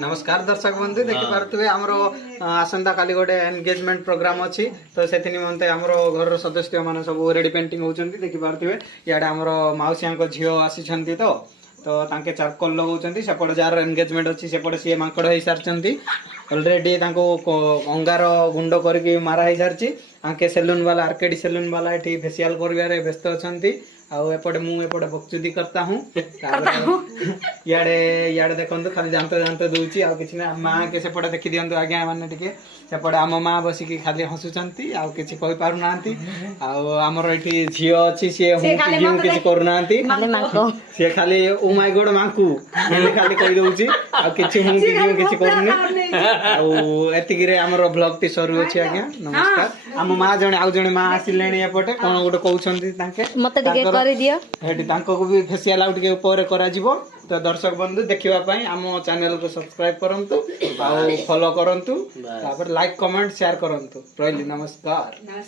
नमस्कार दर्शक बंधु देखि पारथुबे हमरो आसंता काली गोटे एंगेजमेंट प्रोग्राम अछि तो सेति निमंते हमरो घर सदस्य माने सब रेडी पेंटिंग होचंती देखि पारथुबे याडे हमरो माउसिया को झियो आसी छंती तो तांके चारकोल लगाउचंती सेपटे जार एंगेजमेंट अछि सेपटे सी मांकड़ होई सारचंती ऑलरेडी तांको अंगार गुंड करके मारा होई सारची आंके सैलून वाला आरकेडी सैलून वाला एठी फेशियल करबारे व्यस्त अछंती आउ एपटे मु एपटे बकचुदी करता हूं याडे याडे देखंतु खाली जानतो जानतो दूची आ किछि ना मां के सेपटे देखि दियंतु आज्ञा माने टिके सेपटे आम मां बसी की खाली हसुचंती आ किछि कहि पारु नांती आ हमर एठी झियो अछि से हम किछि करू नांती से खाली ओ माय गॉड मांकू खाली कहि दोउची आ किछि हम किछि करूनी आ एतिकी रे हमर ब्लॉग ती सरू अछि आज्ञा नमस्कार आम मां जणे आ जणे मां आसिलेणी एपटे कोन गोटे कहउछंती तांके मते टिके करि दियो हेटी तांको को भी फेशियल आउट के ऊपर करा जिवो तो दर्शक बंधु देखिबा पई आम चैनल को सब्सक्राइब करंतु आ फॉलो करंतु तापर लाइक कमेंट शेयर करंतु रहली नमस्कार।